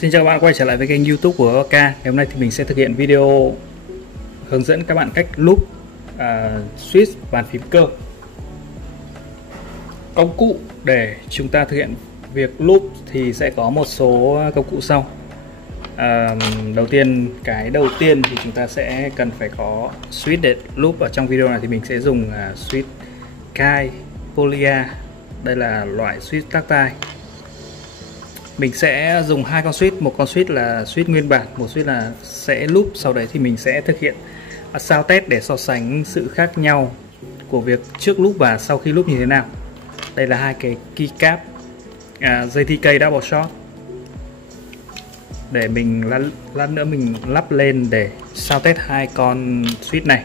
Xin chào các bạn quay trở lại với kênh YouTube của K. Ngày hôm nay thì mình sẽ thực hiện video hướng dẫn các bạn cách loop switch bàn phím cơ. Công cụ để chúng ta thực hiện việc loop thì sẽ có một số công cụ sau. Cái đầu tiên thì chúng ta sẽ cần phải có switch để loop. Ở trong video này thì mình sẽ dùng switch Kai Polia. Đây là loại switch tắc tai. Mình sẽ dùng hai con switch, một con switch là switch nguyên bản, một switch là sẽ loop. Sau đấy thì mình sẽ thực hiện sound test để so sánh sự khác nhau của việc trước loop và sau khi loop như thế nào. Đây là hai cái keycap JTK double shot để mình lát nữa mình lắp lên để sound test hai con switch này.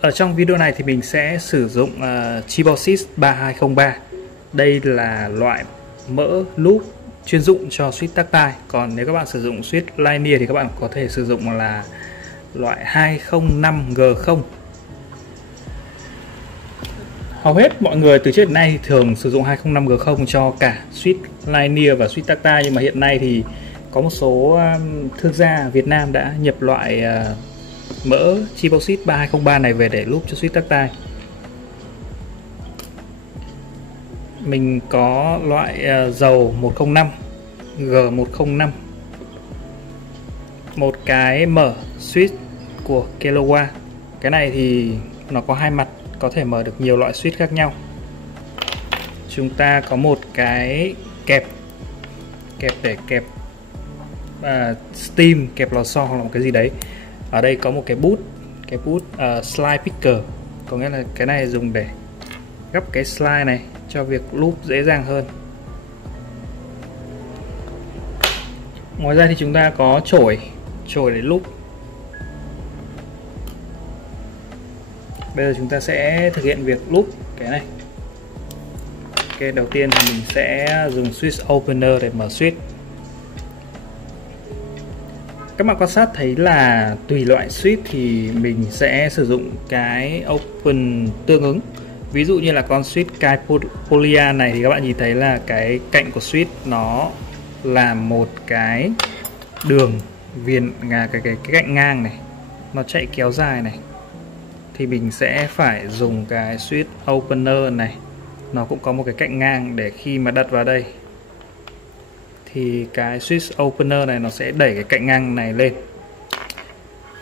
Ở trong video này thì mình sẽ sử dụng Chibosis 3203. Đây là loại mỡ loop chuyên dụng cho switch tắc tai. Còn nếu các bạn sử dụng switch linear thì các bạn có thể sử dụng là loại 205G0. Hầu hết mọi người từ trước đến nay thường sử dụng 205G0 cho cả switch linear và switch tắc tai, nhưng mà hiện nay thì có một số thương gia Việt Nam đã nhập loại mỡ Chibosis 3203 này về để loop cho switch tắc tai. Mình có loại dầu 105 G105, một cái mở switch của Kilowatt. Cái này thì nó có hai mặt, có thể mở được nhiều loại switch khác nhau. Chúng ta có một cái kẹp để kẹp steam, kẹp lò xo hoặc là một cái gì đấy. Ở đây có một cái bút, slide picker, có nghĩa là cái này dùng để gấp cái slide này cho việc loop dễ dàng hơn. Ngoài ra thì chúng ta có chổi để loop. Bây giờ chúng ta sẽ thực hiện việc loop cái này. Ok, đầu tiên thì mình sẽ dùng switch opener để mở switch. Các bạn quan sát thấy là tùy loại switch thì mình sẽ sử dụng cái open tương ứng. Ví dụ như là con switch Kai Polia này thì các bạn nhìn thấy là cái cạnh của switch nó là một cái đường viền, cái cạnh ngang này, nó chạy kéo dài này. Thì mình sẽ phải dùng cái switch opener này, nó cũng có một cái cạnh ngang để khi mà đặt vào đây thì cái switch opener này nó sẽ đẩy cái cạnh ngang này lên.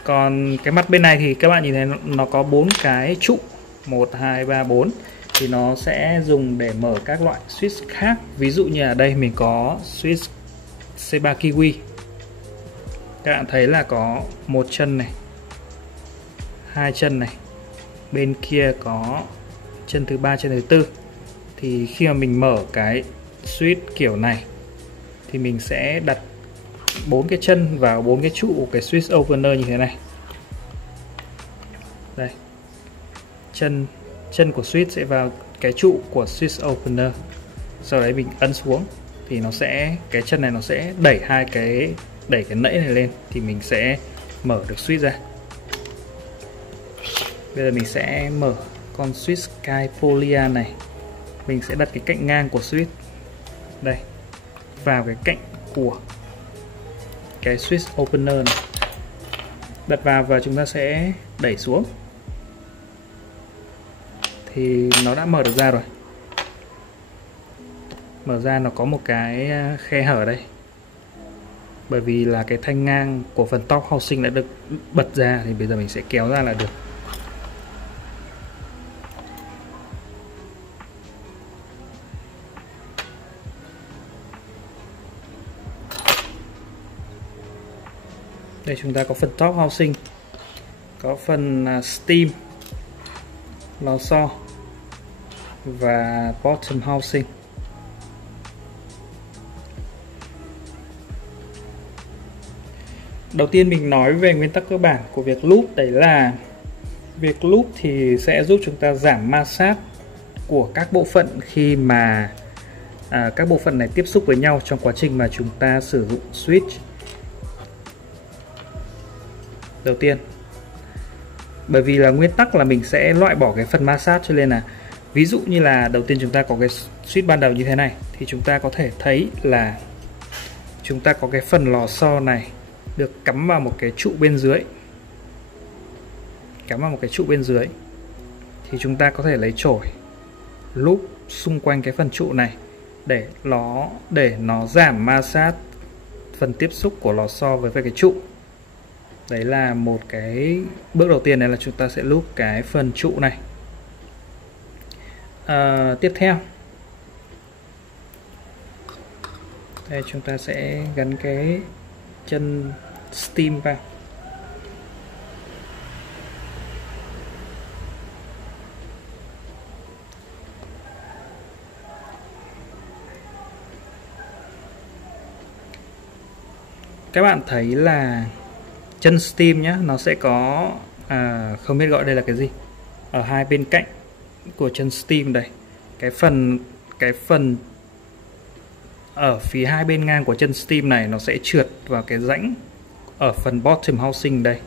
Còn cái mặt bên này thì các bạn nhìn thấy nó có 4 cái trụ, 1, 2, 3, 4, thì nó sẽ dùng để mở các loại switch khác. Ví dụ như ở đây mình có switch C3 Kiwi. Các bạn thấy là có một chân này, hai chân này, bên kia có chân thứ ba, chân thứ tư. Thì khi mà mình mở cái switch kiểu này thì mình sẽ đặt 4 cái chân vào 4 cái trụ của cái switch opener như thế này. Đây, chân của switch sẽ vào cái trụ của switch opener. Sau đấy mình ấn xuống thì nó sẽ, cái chân này nó sẽ đẩy cái nẫy này lên thì mình sẽ mở được switch ra. Bây giờ mình sẽ mở con switch Kai Polia này. Mình sẽ đặt cái cạnh ngang của switch đây vào cái cạnh của cái switch opener này, đặt vào và chúng ta sẽ đẩy xuống thì nó đã mở được ra rồi. Mở ra nó có một cái khe hở đây, bởi vì là cái thanh ngang của phần top housing đã được bật ra thì bây giờ mình sẽ kéo ra là được. Đây chúng ta có phần top housing, có phần steam, lò xo và bottom housing. Đầu tiên mình nói về nguyên tắc cơ bản của việc loop, đấy là việc loop thì sẽ giúp chúng ta giảm ma sát của các bộ phận khi mà các bộ phận này tiếp xúc với nhau trong quá trình mà chúng ta sử dụng switch. Đầu tiên, bởi vì là nguyên tắc là mình sẽ loại bỏ cái phần ma sát, cho nên là Ví dụ như là đầu tiên chúng ta có cái switch ban đầu như thế này, thì chúng ta có thể thấy là chúng ta có cái phần lò xo này được cắm vào một cái trụ bên dưới. Thì chúng ta có thể lấy chổi loop xung quanh cái phần trụ này để nó giảm ma sát phần tiếp xúc của lò xo với cái trụ. Đấy là một cái bước đầu tiên, này là chúng ta sẽ loop cái phần trụ này. Tiếp theo đây, chúng ta sẽ gắn cái chân steam vào. Các bạn thấy là chân steam nhé, nó sẽ có không biết gọi đây là cái gì, ở hai bên cạnh của chân steam đây, cái phần ở phía hai bên ngang của chân steam này nó sẽ trượt vào cái rãnh ở phần bottom housing đây.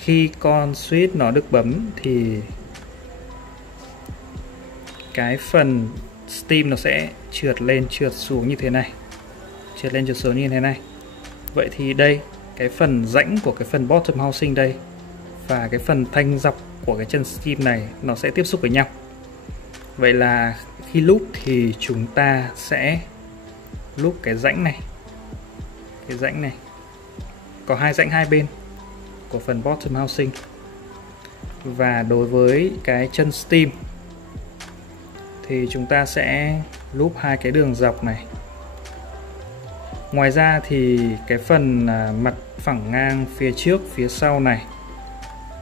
Khi con switch nó được bấm thì cái phần steam nó sẽ trượt lên trượt xuống như thế này, Vậy thì đây, cái phần rãnh của cái phần bottom housing đây và cái phần thanh dọc của cái chân steam này nó sẽ tiếp xúc với nhau. Vậy là khi loop thì chúng ta sẽ loop cái rãnh này. Có hai rãnh hai bên của phần bottom housing. Và đối với cái chân steam thì chúng ta sẽ loop hai cái đường dọc này. Ngoài ra thì cái phần mặt phẳng ngang phía trước phía sau này,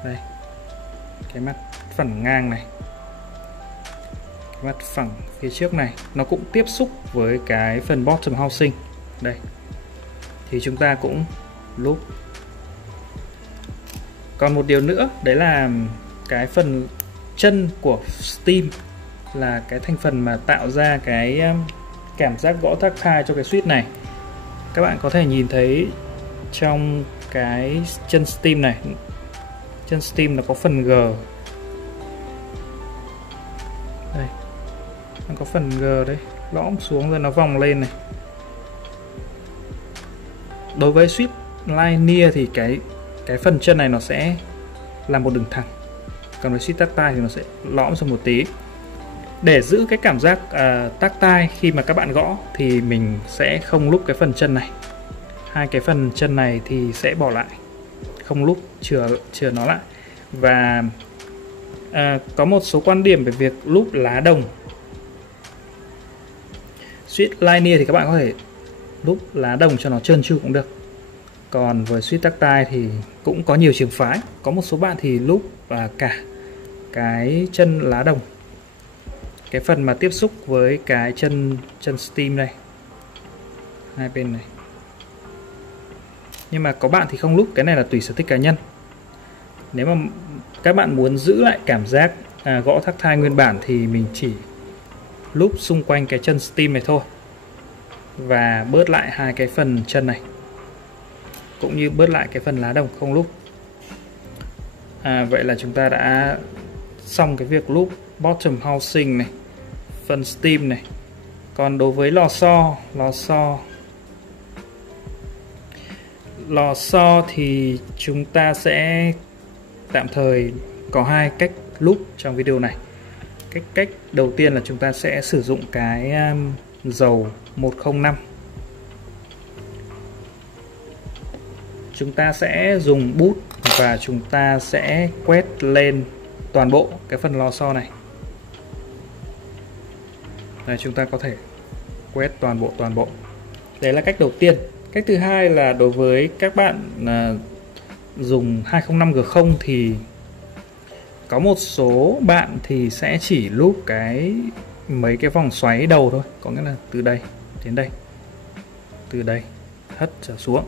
đây, cái mặt phẳng ngang này, cái mặt phẳng phía trước này nó cũng tiếp xúc với cái phần bottom housing đây, thì chúng ta cũng loop. Còn một điều nữa đấy là cái phần chân của steam là cái thành phần mà tạo ra cái cảm giác gõ tactile cho cái switch này. Các bạn có thể nhìn thấy trong cái chân steam này, chân steam nó có phần G đây, nó có phần G đây, lõm xuống rồi nó vòng lên này. Đối với switch linear thì cái phần chân này nó sẽ là một đường thẳng, còn với switch tactile thì nó sẽ lõm xuống một tí. Để giữ cái cảm giác tactile khi mà các bạn gõ thì mình sẽ không loop cái phần chân này. Hai cái phần chân này thì sẽ bỏ lại, không loop, chừa nó lại. Và có một số quan điểm về việc loop lá đồng. Switch linear thì các bạn có thể loop lá đồng cho nó trơn tru cũng được. Còn với switch tactile thì cũng có nhiều trường phái. Có một số bạn thì loop cả cái chân lá đồng, cái phần mà tiếp xúc với cái chân steam này, hai bên này. Nhưng mà có bạn thì không loop, cái này là tùy sở thích cá nhân. Nếu mà các bạn muốn giữ lại cảm giác gõ tactile nguyên bản thì mình chỉ loop xung quanh cái chân steam này thôi, và bớt lại hai cái phần chân này, cũng như bớt lại cái phần lá đồng, không loop. Vậy là chúng ta đã xong cái việc loop bottom housing này, phần steam này. Còn đối với lò xo thì chúng ta sẽ tạm thời có hai cách loop trong video này. Cách đầu tiên là chúng ta sẽ sử dụng cái dầu 105. Chúng ta sẽ dùng bút và chúng ta sẽ quét lên toàn bộ cái phần lò xo này. Đây, chúng ta có thể quét toàn bộ. Đấy là cách đầu tiên. Cách thứ hai là đối với các bạn dùng 205G0 thì có một số bạn thì sẽ chỉ loop mấy cái vòng xoáy đầu thôi, có nghĩa là từ đây đến đây, từ đây hất trở xuống.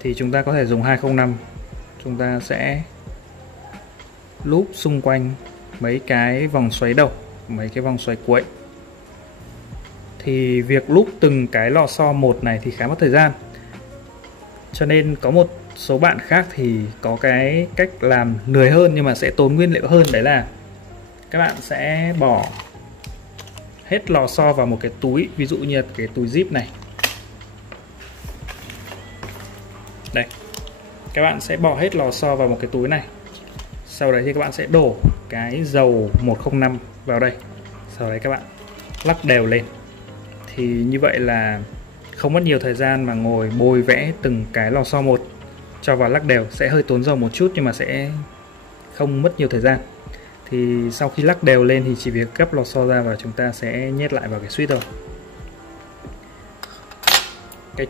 Thì chúng ta có thể dùng 205, chúng ta sẽ loop xung quanh mấy cái vòng xoáy đầu, mấy cái vòng xoáy cuối. Thì việc loop từng cái lò xo một này thì khá mất thời gian, cho nên có một số bạn khác thì có cái cách làm lười hơn nhưng mà sẽ tốn nguyên liệu hơn. Đấy là các bạn sẽ bỏ hết lò xo vào một cái túi, ví dụ như cái túi zip này. Đây, các bạn sẽ bỏ hết lò xo vào một cái túi này. Sau đấy thì các bạn sẽ đổ cái dầu 105 vào đây. Sau đấy các bạn lắc đều lên. Thì như vậy là không mất nhiều thời gian mà ngồi bôi vẽ từng cái lò xo một. Cho vào lắc đều sẽ hơi tốn dầu một chút nhưng mà sẽ không mất nhiều thời gian. Thì sau khi lắc đều lên thì chỉ việc gấp lò xo ra và chúng ta sẽ nhét lại vào cái suýt thôi. Cái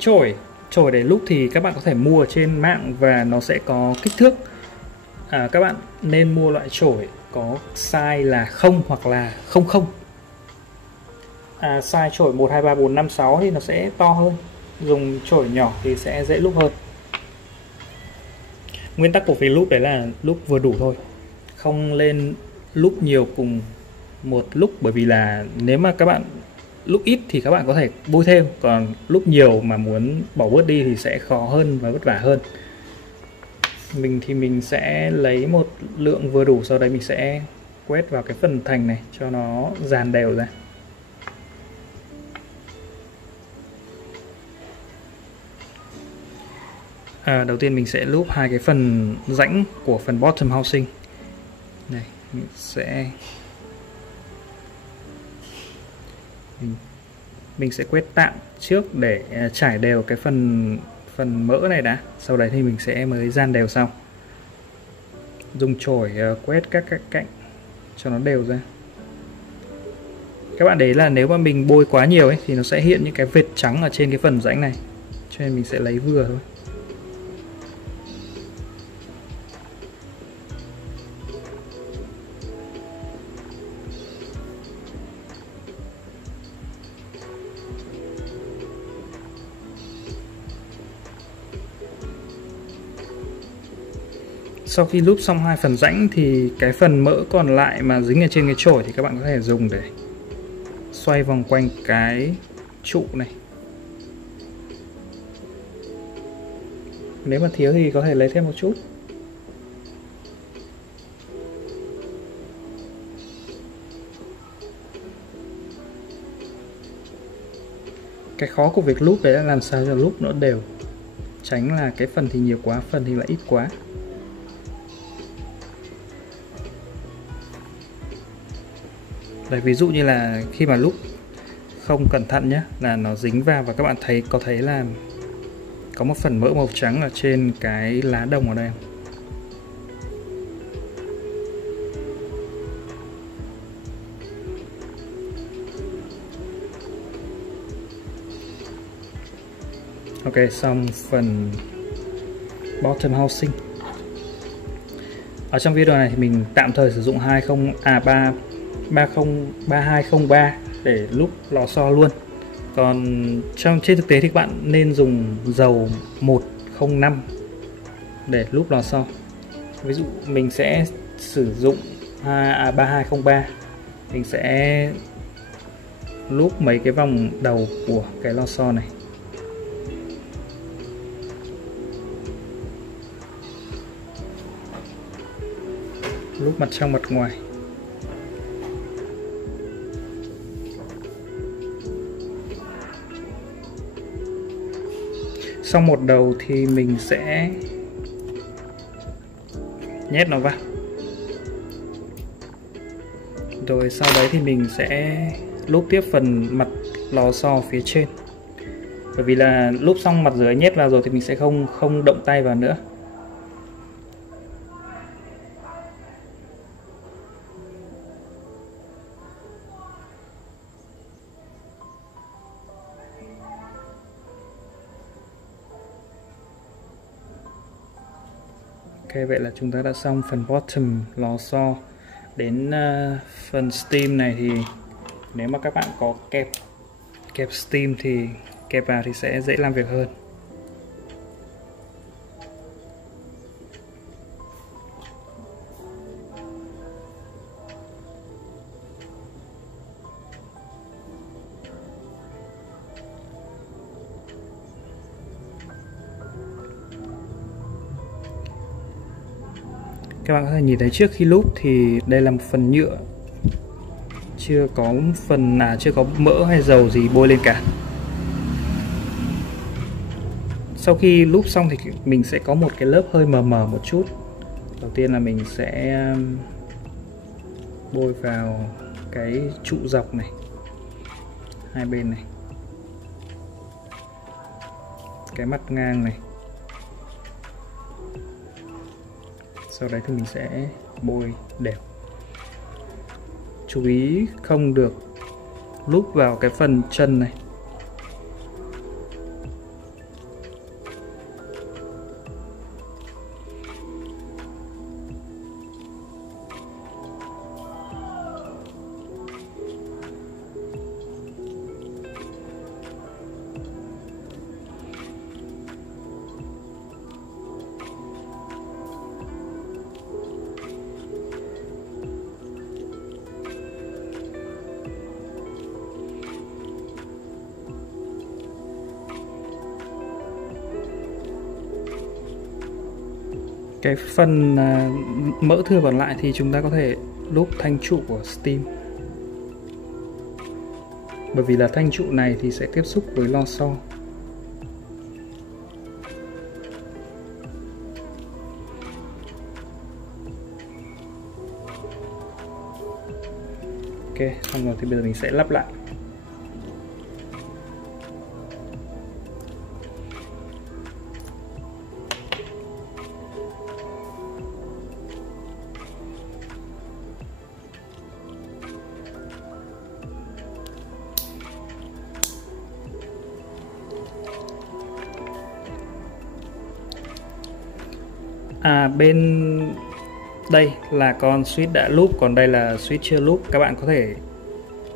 chổi để lúc thì các bạn có thể mua ở trên mạng và nó sẽ có kích thước. Các bạn nên mua loại chổi có size là 0 hoặc là 00. Size chổi 1, 2, 3, 4, 5, 6 thì nó sẽ to hơn. Dùng chổi nhỏ thì sẽ dễ lúc hơn. Nguyên tắc của cái lúc đấy là lúc vừa đủ thôi. Không lên lúc nhiều cùng một lúc, bởi vì là nếu mà các bạn lúc ít thì các bạn có thể bôi thêm, còn lúc nhiều mà muốn bỏ bớt đi thì sẽ khó hơn và vất vả hơn. Mình sẽ lấy một lượng vừa đủ, sau đấy mình sẽ quét vào cái phần thành này cho nó dàn đều ra. Đầu tiên mình sẽ lúp hai cái phần rãnh của phần bottom housing này. Mình sẽ quét tạm trước để trải đều cái phần mỡ này đã, sau đấy thì mình sẽ mới dàn đều sau. Dùng chổi quét các cạnh cho nó đều ra. Các bạn để là nếu mà mình bôi quá nhiều ấy thì nó sẽ hiện những cái vệt trắng ở trên cái phần rãnh này, cho nên mình sẽ lấy vừa thôi. Sau khi lúp xong hai phần rãnh thì cái phần mỡ còn lại mà dính ở trên cái chổi thì các bạn có thể dùng để xoay vòng quanh cái trụ này. Nếu mà thiếu thì có thể lấy thêm một chút. Cái khó của việc lúp đấy là làm sao cho lúp nó đều, tránh là cái phần thì nhiều quá, phần thì lại ít quá. Đấy, ví dụ như là khi mà lúc không cẩn thận nhé, là nó dính vào và các bạn có thấy là có một phần mỡ màu trắng ở trên cái lá đồng ở đây. Ok, xong phần bottom housing. Ở trong video này thì mình tạm thời sử dụng 3203 để lúp lò xo luôn. Còn trên thực tế thì các bạn nên dùng dầu 105 để lúp lò xo. Ví dụ mình sẽ sử dụng 3203, mình sẽ lúp mấy cái vòng đầu của cái lò xo này. Lúp mặt trong mặt ngoài. Xong một đầu thì mình sẽ nhét nó vào. Rồi sau đấy thì mình sẽ lúp tiếp phần mặt lò xo phía trên. Bởi vì là lúp xong mặt dưới nhét vào rồi thì mình sẽ không động tay vào nữa. Ok, vậy là chúng ta đã xong phần bottom lò xo. Đến phần steam này thì nếu mà các bạn có kẹp steam thì kẹp vào thì sẽ dễ làm việc hơn. Các bạn có thể nhìn thấy trước khi lúp thì đây là một phần nhựa chưa có chưa có mỡ hay dầu gì bôi lên cả. Sau khi lúp xong thì mình sẽ có một cái lớp hơi mờ mờ một chút. Đầu tiên là mình sẽ bôi vào cái trụ dọc này, hai bên này, cái mặt ngang này. Sau đấy thì mình sẽ bôi đều. Chú ý không được lúp vào cái phần chân này. Cái phần mỡ thừa còn lại thì chúng ta có thể lúp thanh trụ của Steam. Bởi vì là thanh trụ này thì sẽ tiếp xúc với lò xo. Ok, xong rồi thì bây giờ mình sẽ lắp lại. Bên đây là con switch đã loop, còn đây là switch chưa loop. Các bạn có thể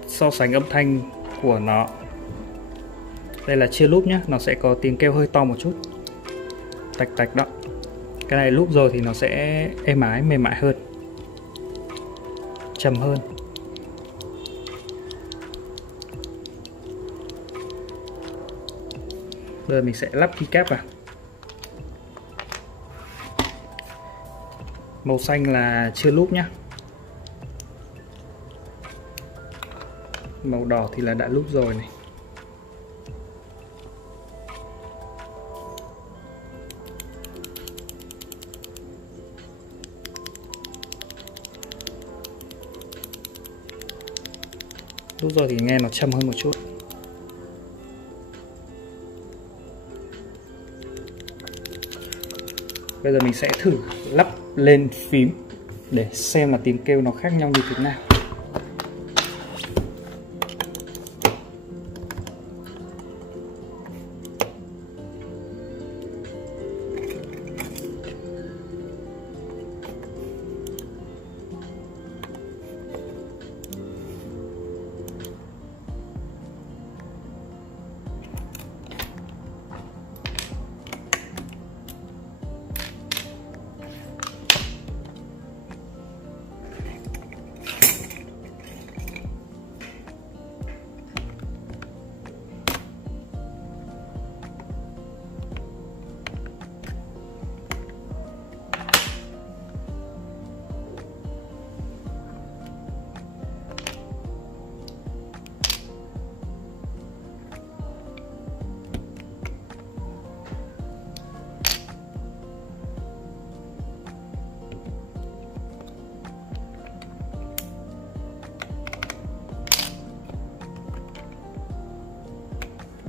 so sánh âm thanh của nó. Đây là chưa loop nhé, nó sẽ có tiếng kêu hơi to một chút, tạch tạch đó. Cái này loop rồi thì nó sẽ êm ái, mềm mại hơn, trầm hơn. Bây giờ mình sẽ lắp keycap vào. Màu xanh là chưa loop nhé, màu đỏ thì là đã loop rồi này. Loop rồi thì nghe nó trầm hơn một chút. Bây giờ mình sẽ thử lắp lên phím để xem là tiếng kêu nó khác nhau như thế nào.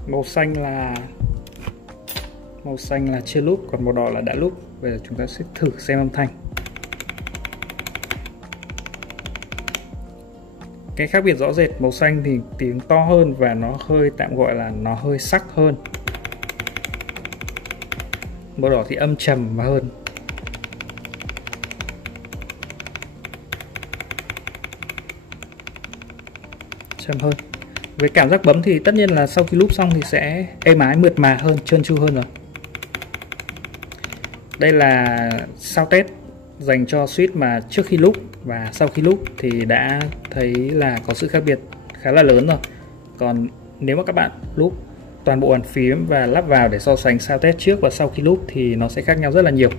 Màu xanh là chưa loop, còn màu đỏ là đã loop. Bây giờ chúng ta sẽ thử xem âm thanh. Cái khác biệt rõ rệt, màu xanh thì tiếng to hơn và nó hơi, tạm gọi là nó hơi sắc hơn. Màu đỏ thì âm trầm và hơn. Trầm hơn. Với cảm giác bấm thì tất nhiên là sau khi loop xong thì sẽ êm ái, mượt mà hơn, trơn tru hơn rồi. Đây là sound test dành cho switch mà trước khi loop và sau khi loop thì đã thấy là có sự khác biệt khá là lớn rồi. Còn nếu mà các bạn loop toàn bộ bàn phím và lắp vào để so sánh sound test trước và sau khi loop thì nó sẽ khác nhau rất là nhiều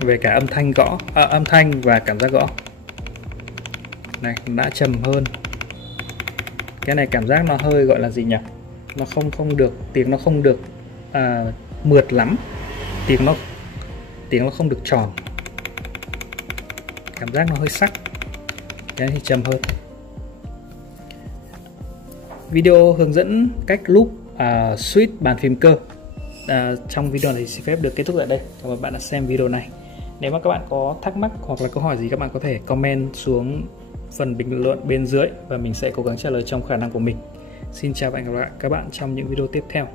về cả âm thanh và cảm giác gõ. này đã trầm hơn. Cái này cảm giác nó hơi gọi là gì nhỉ, nó không được, tiếng nó không được mượt lắm, tiếng nó không được tròn, cảm giác nó hơi sắc. Cái này thì trầm hơn. Video hướng dẫn cách loop switch bàn phím cơ trong video này xin phép được kết thúc tại đây. Cảm ơn bạn đã xem video này. Nếu mà các bạn có thắc mắc hoặc là câu hỏi gì, các bạn có thể comment xuống phần bình luận bên dưới và mình sẽ cố gắng trả lời trong khả năng của mình. Xin chào và hẹn gặp lại các bạn trong những video tiếp theo.